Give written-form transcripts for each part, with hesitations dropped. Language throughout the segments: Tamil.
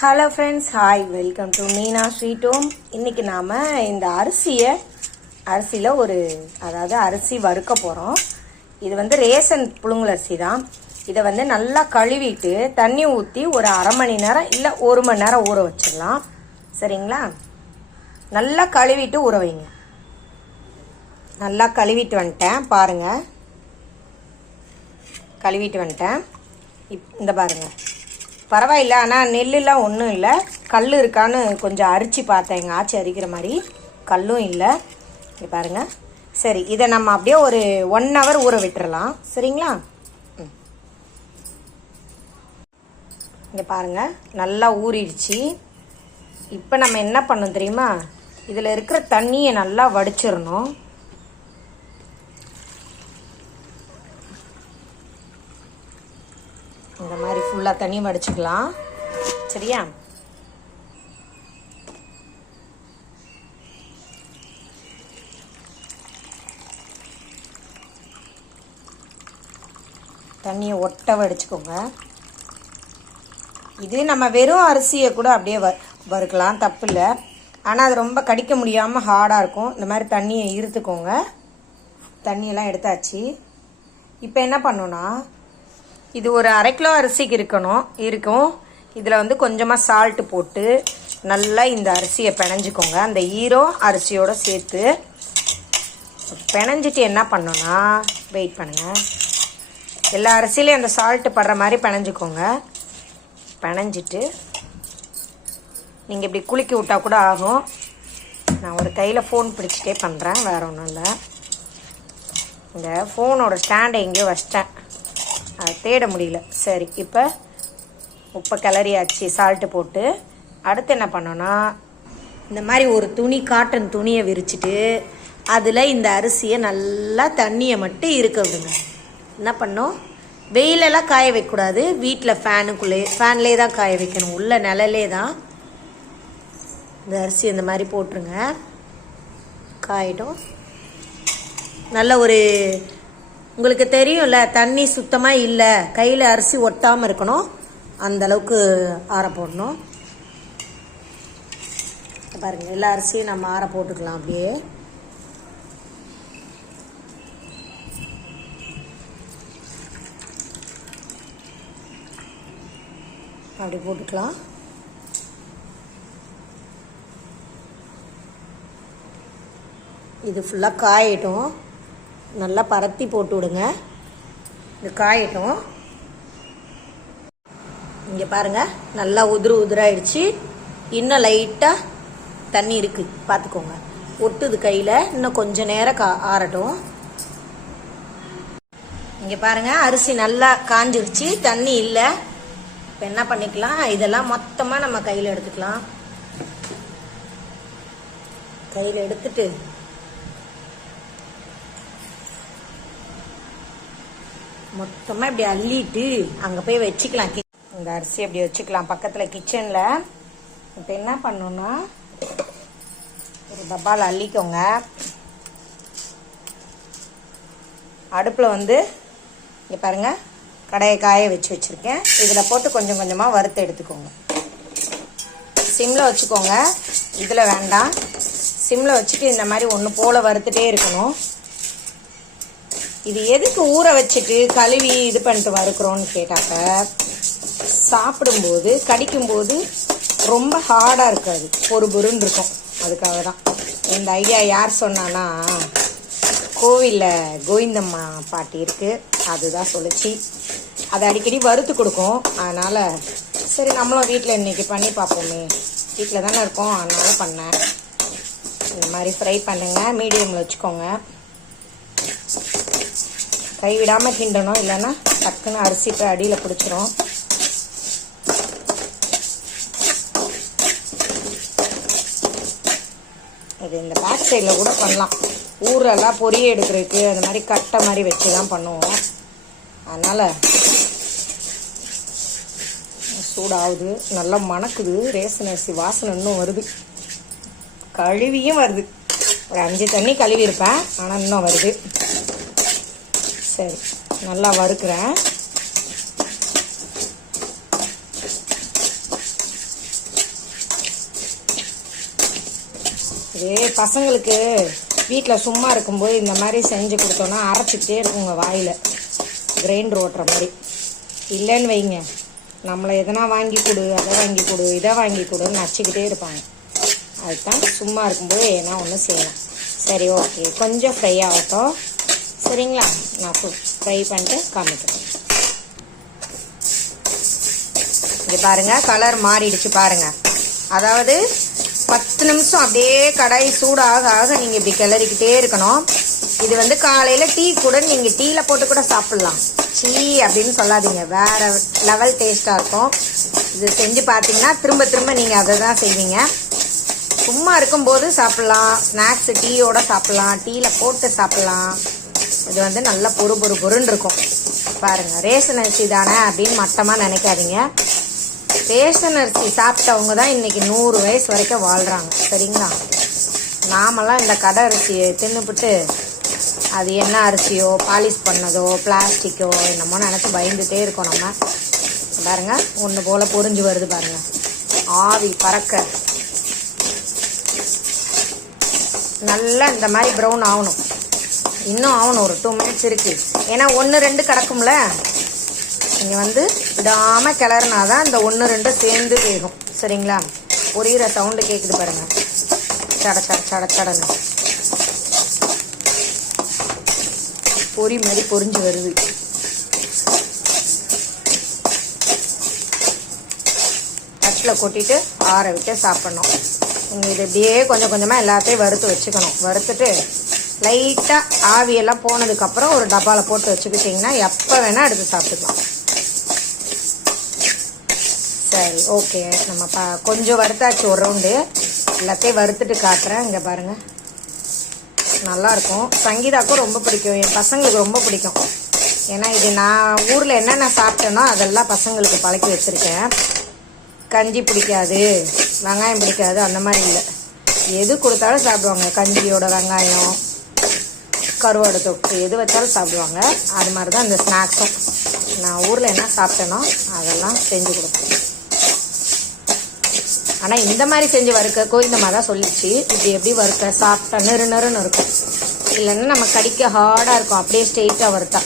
Hello friends, hi, welcome to Meena sweet home. இன்றைக்கி நாம் இந்த அரிசியில் அரிசி வறுக்க போகிறோம். இது ரேசன் புழுங்கல் அரிசி தான். இதை நல்லா கழுவிட்டு தண்ணி ஊற்றி ஒரு அரை மணி நேரம் இல்லை 1 மணி நேரம் ஊற வச்சிடலாம். சரிங்களா? நல்லா கழுவிட்டு ஊற வைங்க. நல்லா கழுவிட்டு வந்துட்டேன், பாருங்கள். கழுவிட்டு வந்துட்டேன். இந்த பாருங்கள், பரவாயில்ல. ஆனால் நெல்லுலாம் ஒன்றும் இல்லை. கல் இருக்கான்னு கொஞ்சம் அரிச்சு பார்த்தேன். எங்கள் ஆச்சி அரிக்கிற மாதிரி கல்லும் இல்லை. இங்கே பாருங்கள். சரி, இதை நம்ம அப்படியே ஒரு 1 ஹவர் ஊற விட்டுறலாம். சரிங்களா? இங்கே பாருங்கள், நல்லா ஊறிடுச்சு. இப்போ நம்ம என்ன பண்ணணும் தெரியுமா? இதில் இருக்கிற தண்ணியை நல்லா வடிச்சிடணும். இந்த மாதிரி ஃபுல்லாக தண்ணி வடிச்சுக்கலாம். சரியா? தண்ணியை ஒட்ட வடிச்சுக்கோங்க. இது நம்ம வெறும் அரிசியை கூட அப்படியே வறுக்கலாம், தப்பு இல்லை. ஆனால் அது ரொம்ப கடிக்க முடியாமல் ஹார்டாக இருக்கும். இந்த மாதிரி தண்ணியை இருத்துக்கோங்க. தண்ணியெல்லாம் எடுத்தாச்சு. இப்போ என்ன பண்ணோன்னா, இது ஒரு 1/2 கிலோ அரிசிக்கு இருக்கும். இதில் கொஞ்சமாக சால்ட்டு போட்டு நல்லா இந்த அரிசியை பிணைஞ்சிக்கோங்க. அந்த அரிசியோடு சேர்த்து பிணைஞ்சிட்டு என்ன பண்ணோன்னா, வெயிட் பண்ணுங்கள். எல்லா அரிசியிலையும் அந்த சால்ட்டு படுற மாதிரி பிணைஞ்சிக்கோங்க. பிணைஞ்சிட்டு நீங்கள் இப்படி குலுக்கி விட்டால் கூட ஆகும். நான் ஒரு கையில் ஃபோன் பிடிச்சிட்டே பண்ணுறேன், வேறு ஒன்றும் இல்லை. இந்த ஃபோனோட ஸ்டாண்டை எங்கேயோ வச்சிட்டேன், அதை தேட முடியல. சரி, இப்போ உப்பை கிளறியாச்சு சால்ட்டு போட்டு. அடுத்து என்ன பண்ணோன்னா, இந்த மாதிரி ஒரு காட்டன் துணியை விரிச்சிட்டு அதில் இந்த அரிசியை நல்லா தண்ணியை மட்டும் இருக்க விடுங்க. என்ன பண்ணோம், வெயிலெல்லாம் காய வைக்கக்கூடாது. வீட்டில் ஃபேன்லேயே தான் காய வைக்கணும். உள்ள நிழலே தான். இந்த அரிசி இந்த மாதிரி போட்டுருங்க, காயிடும். நல்ல ஒரு உங்களுக்கு தெரியும்ல, தண்ணி சுத்தமாக இல்லை, கையில் அரிசி ஒட்டாமல் இருக்கணும், அந்தளவுக்கு ஆற போடணும். பாருங்கள், எல்லா அரிசியும் நம்ம ஆற போட்டுக்கலாம். அப்படியே அப்படி போட்டுக்கலாம். இது ஃபுல்லாக காயட்டும். நல்லா பரத்தி போட்டு விடுங்க. இது காயட்டும். இங்கே பாருங்கள், நல்லா உதிராயிடுச்சு. இன்னும் லைட்டாக தண்ணி இருக்குது, பார்த்துக்கோங்க. ஒட்டுது கையில். இன்னும் கொஞ்சம் நேரம் ஆறட்டும். இங்கே பாருங்கள், அரிசி நல்லா காஞ்சிருச்சு, தண்ணி இல்லை. இப்போ என்ன பண்ணிக்கலாம், இதெல்லாம் மொத்தமாக நம்ம கையில் எடுத்துக்கலாம். கையில் எடுத்துட்டு மொத்தமாக இப்படி அள்ளிட்டு அங்கே போய் வச்சுக்கலாம். இந்த அரிசி அப்படி வச்சுக்கலாம் பக்கத்தில் கிச்சனில். இப்போ என்ன பண்ணணும்னா, ஒரு டப்பாவில் அள்ளிக்கோங்க. அடுப்பில் இங்கே பாருங்கள், கடையை காய வச்சுருக்கேன். இதில் போட்டு கொஞ்சம் கொஞ்சமாக வறுத்து எடுத்துக்கோங்க. சிம்மில் வச்சுக்கோங்க, இதில் வேண்டாம். சிம்மில் வச்சுட்டு இந்த மாதிரி ஒன்று போல் வறுத்துட்டே இருக்கணும். இது எதுக்கு ஊற வச்சுட்டு கழுவி இது பண்ணிட்டு வறுக்கிறோன்னு கேட்டாக்க, சாப்பிடும்போது கடிக்கும்போது ரொம்ப ஹார்டாக இருக்காது, பொறுன்னு இருக்கும். அதுக்காக தான் இந்த ஐடியா. யார் சொன்னான்னா, கோவிலில் கோவிந்தம்மா பாட்டி இருக்குது, அதுதான் சொல்லிச்சு. அதை அடிக்கடி வறுத்து கொடுக்கும். அதனால் சரி, நம்மளும் வீட்டில் இன்றைக்கி பண்ணி பார்ப்போமே, வீட்டில் தானே இருக்கோம், அதனால் பண்ணேன். இந்த மாதிரி ஃப்ரை பண்ணுங்கள், மீடியமில் வச்சுக்கோங்க. கைவிடாமல் கிண்டணும், இல்லைன்னா டக்குன்னு அரிசி போய் அடியில் பிடிச்சிரும். இது இந்த பேக் சைடில் கூட பண்ணலாம். ஊரெல்லாம் பொரிய எடுக்கிறதுக்கு அந்த மாதிரி கட்டை மாதிரி வச்சு தான் பண்ணுவோம். அதனால் சூடாகுது, நல்லா மணக்குது. ரேசன் அரிசி வாசனை இன்னும் வருது, கழுவியும் வருது. ஒரு 5 தண்ணி கழுவி இருப்பேன், ஆனால் இன்னும் வருது. சரி, நல்லா வறுக்கிறேன். இது பசங்களுக்கு வீட்டில் சும்மா இருக்கும்போது இந்த மாதிரி செஞ்சு கொடுத்தோன்னா அரைச்சிக்கிட்டே இருக்குங்க வாயில், கிரைண்டர் ஓட்டுற மாதிரி. இல்லைன்னு வைங்க, நம்மளை எதனா வாங்கி கொடு, அதை வாங்கி கொடு, இதை வாங்கி கொடுன்னு நச்சுக்கிட்டே இருப்பாங்க. அதுதான் சும்மா இருக்கும்போது ஏன்னா ஒன்று செய்யலாம். சரி, ஓகே, கொஞ்சம் ஃப்ரை ஆகட்டும். சரிங்களா, நான் ஃப்ரை பண்ணிட்டு காமிக்கிறேன். இங்கே பாருங்கள், கலர் மாறிடுச்சு பாருங்கள். அதாவது 10 நிமிஷம் அப்படியே கடாய் சூடாக ஆக நீங்கள் இப்படி கிளறிக்கிட்டே இருக்கணும். இது வந்து காலையில் டீ கூட நீங்கள் டீயில் போட்டு கூட சாப்பிட்லாம். சீ அப்படின்னு சொல்லாதீங்க, வேறு லெவல் டேஸ்ட்டாக இருக்கும். இது செஞ்சு பார்த்தீங்கன்னா திரும்ப திரும்ப நீங்கள் அதை தான் செய்வீங்க. சும்மா இருக்கும்போது சாப்பிட்லாம், ஸ்நாக்ஸு டீயோட சாப்பிட்லாம், டீயில் போட்டு சாப்பிட்லாம். இது வந்து நல்லா பொறுன்னு இருக்கும் பாருங்கள். ரேஷன் அரிசி தானே அப்படின்னு மட்டமாக நினைக்காதீங்க. ரேஷன் அரிசி சாப்பிட்டவங்க தான் இன்றைக்கி 100 வயசு வரைக்கும் வாழ்கிறாங்க. சரிங்களா, நாமெல்லாம் இந்த கடை அரிசியை தின்னுபிட்டு அது என்ன அரிசியோ, பாலிஷ் பண்ணதோ, பிளாஸ்டிக்கோ என்னமோ நினச்சி பயந்துகிட்டே இருக்கோம். நம்ம பாருங்கள், ஒன்று போல் பொரிஞ்சு வருது பாருங்கள், ஆவி பறக்க. நல்லா இந்த மாதிரி ப்ரௌன் ஆகணும். இன்னும் ஆகணும், ஒரு 2 மினிட்ஸ் இருக்குது. ஏன்னா 1-2 கிடக்கும்ல, நீங்கள் வந்து விடாமல் கிளறினா தான் இந்த 1-2 சேர்ந்து வேகும். சரிங்களா, பொரியிற சவுண்டு கேட்குது பாருங்கள், சடன்னு பொரி மாதிரி பொரிஞ்சு வருது. தட்டில் கொட்டிட்டு ஆற விட்டு சாப்பிட்ணும். நீங்கள் இது இப்படியே கொஞ்சம் கொஞ்சமாக எல்லாத்தையும் வறுத்து வச்சுக்கணும். வறுத்துட்டு லைட்டாக ஆவியெல்லாம் போனதுக்கப்புறம் ஒரு டப்பாவில் போட்டு வச்சுக்கிட்டிங்கன்னா எப்போ வேணால் எடுத்து சாப்பிட்டுக்கலாம். சரி, ஓகே, நம்ம கொஞ்சம் வறுத்தாச்சு ஒரு ரவுண்டு. எல்லாத்தையும் வறுத்துட்டு காட்டுறேன். இங்கே பாருங்கள், நல்லாயிருக்கும். சங்கீதாவுக்கும் ரொம்ப பிடிக்கும், என் பசங்களுக்கு ரொம்ப பிடிக்கும். ஏன்னா இது நான் ஊரில் என்னென்ன சாப்பிட்டேனோ அதெல்லாம் பசங்களுக்கு பழக்கி வச்சுருக்கேன். கஞ்சி பிடிக்காது, வெங்காயம் பிடிக்காது அந்த மாதிரி இல்லை, எது கொடுத்தாலும் சாப்பிடுவாங்க. கஞ்சியோட வெங்காயம், கருவாடு தொக்கு எது வச்சாலும் சாப்பிடுவாங்க. அது மாதிரி தான் இந்த ஸ்நாக்ஸும். நான் ஊரில் என்ன சாப்பிட்டேனோ அதெல்லாம் செஞ்சு கொடுப்பேன். ஆனால் இந்த மாதிரி செஞ்சு வறுக்க கோயிந்தம்மா தான் சொல்லிச்சு, இப்படி எப்படி வறுக்க சாப்பிட்டா நெருன்னு இருக்கும். இல்லைன்னா நம்ம கடிக்க ஹார்டாக இருக்கும் அப்படியே ஸ்ட்ரெயிட்டாக வறுத்தா.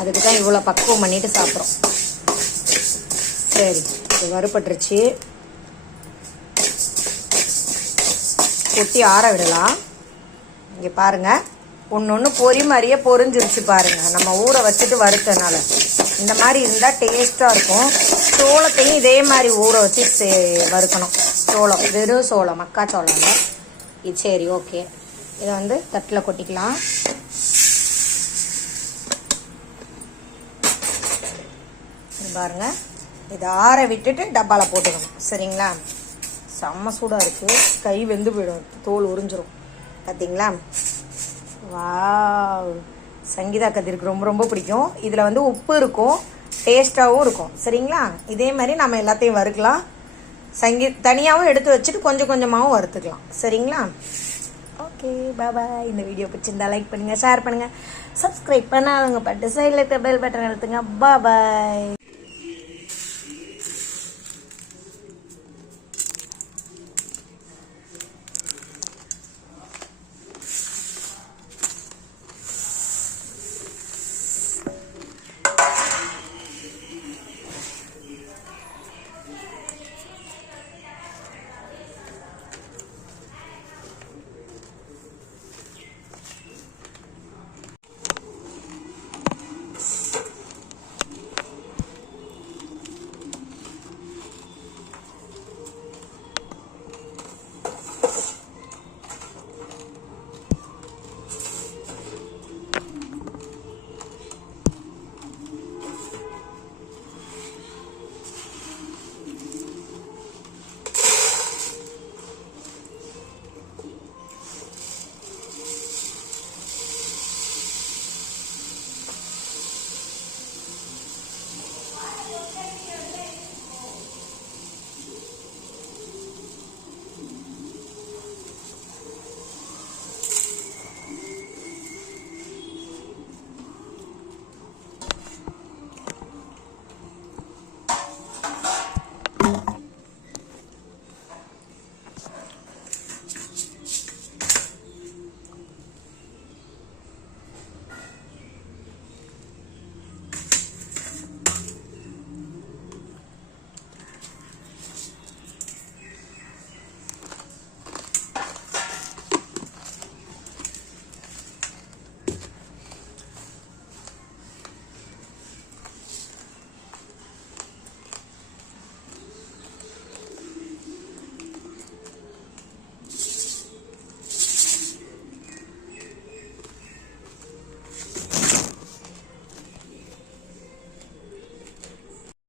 அதுக்கு தான் இவ்வளோ பக்குவம் பண்ணிட்டு சாப்பிட்றோம். சரி, இது வறுபட்டுருச்சு, கொட்டி ஆற விடலாம். இங்கே பாருங்கள், ஒன்று பொரி மாதிரியே பொரிஞ்சிருச்சு பாருங்கள். நம்ம ஊற வச்சுட்டு வறுத்தனால இந்த மாதிரி இருந்தால் டேஸ்ட்டாக இருக்கும். சோளத்தையும் இதே மாதிரி ஊற வச்சு வறுக்கணும். சோளம், வெறும் சோளம், மக்காச்சோளம் இல்லை இது. சரி, ஓகே, இதை வந்து தட்டில் கொட்டிக்கலாம். பாருங்கள், இதை ஆற விட்டுட்டு டப்பாவில் போட்டுக்கணும். சரிங்களா, செம்ம சூடாக இருக்குது, கை வெந்து போயிடும், தோல் உறிஞ்சிரும். பார்த்தீங்களா, வாவ், சங்கீதா கதிருக்கு ரொம்ப ரொம்ப பிடிக்கும். இதில் வந்து உப்பு இருக்கும், டேஸ்ட்டாகவும் இருக்கும். சரிங்களா, இதே மாதிரி நம்ம எல்லாத்தையும் வறுக்கலாம். தனியாகவும் எடுத்து வச்சுட்டு கொஞ்சம் கொஞ்சமாகவும் வறுத்துக்கலாம். சரிங்களா, ஓகே, பாய். இந்த வீடியோ பிடிச்சிருந்தா லைக் பண்ணுங்கள், ஷேர் பண்ணுங்கள், சப்ஸ்கிரைப் பண்ணாதவங்க பட்டு சைடில் பெல் பட்டன் அழுத்துங்க. பாய்.